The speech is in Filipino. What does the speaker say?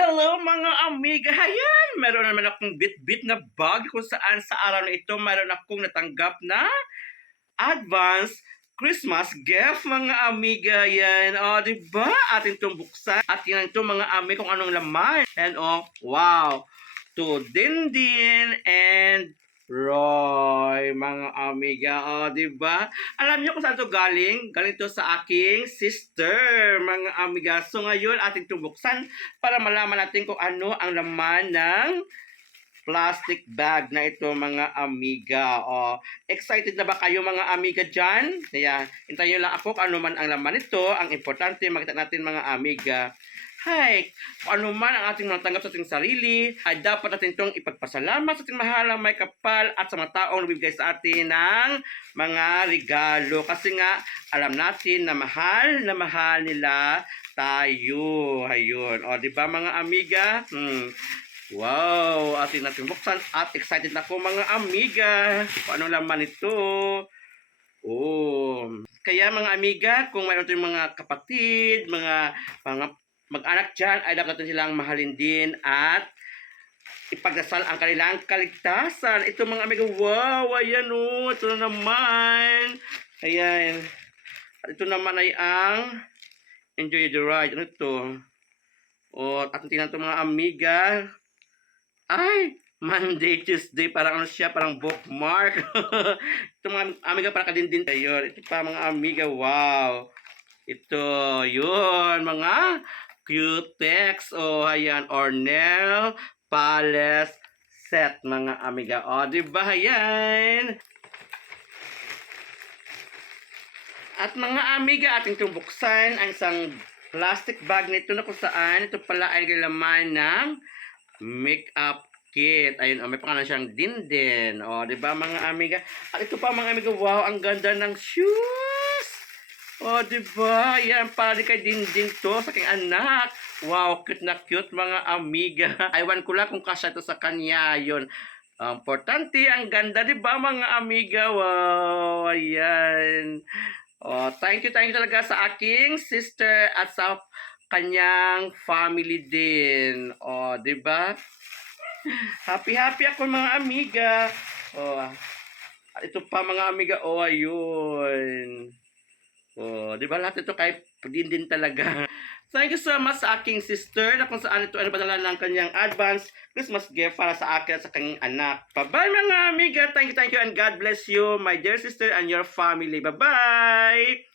Hello mga amiga! Hayan! Meron naman akong bit-bit na bag kung saan sa araw na ito meron akong natanggap na advance Christmas gift mga amiga yan. O, diba? Atin itong buksan. At yan ito mga amiga kung anong laman. And wow! To Dindin and Roy, mga amiga. O, diba? Alam niyo kung saan ito galing? Galing ito sa aking sister, mga amiga. So, ngayon, ating tubuksan para malaman natin kung ano ang laman ng plastic bag na ito, mga amiga. O, excited na ba kayo, mga amiga dyan? Kaya, hintayin nyo lang ako kung ano man ang laman nito. Ang importante, makita natin, mga amiga. Hay, kung ano man ang ating natanggap sa ating sarili, ay dapat natin itong ipagpasalamat sa ating mahalang may kapal at sa mga taong nagbibigay sa atin ng mga regalo. Kasi nga, alam natin na mahal nila tayo. Ayun. O, di ba mga amiga? Wow, atin natin buksan at excited na ako mga amiga. Kung ano laman ito. Oh. Kaya mga amiga, kung mayroon tayong mga kapatid, mga mag-anak dyan, ay dapat natin silang mahalin din at ipagdasal ang kanilang kaligtasan. Ito mga amiga, wow, ayan o, ito na naman. Ayan. At ito naman ay ang Enjoy the Ride. Ano ito? O, at tingnan ito mga amiga. Ay, Monday, Tuesday, parang ano siya, parang bookmark. Ito mga amiga, parang kadindin. Ayun, ito pa mga amiga, wow. Ito, yun, mga Q-Tex, o ayan, Ornell Palace set, mga amiga. O, diba, ayan. At mga amiga, ating tubuksan ang isang plastic bag nito na kung saan ito pala ay laman ng makeup kit. Ayun, may pangalan siyang Dindin. O, di ba mga amiga? At ito pa mga amiga, wow, ang ganda ng shoes. O, di ba? Yan, para di kay Dindin to sa aking anak. Wow, cute na cute mga amiga. Aywan ko lang kung kasya ito sa kanya. Yun. Importante, ang ganda, di ba mga amiga? Wow, ayan. Oh, thank you talaga sa aking sister at sa kanyang family din. Oh, 'di ba? Happy ako mga amiga. Oh, at ito pa mga amiga. Oh, ayun. Oh, 'di ba lahat ito kay din talaga. Thank you so much sa aking sister na kung saan ito ay padala ng kanyang advance Christmas gift para sa akin at sa kanyang anak. Bye-bye mga amiga. Thank you and God bless you, my dear sister and your family. Bye-bye!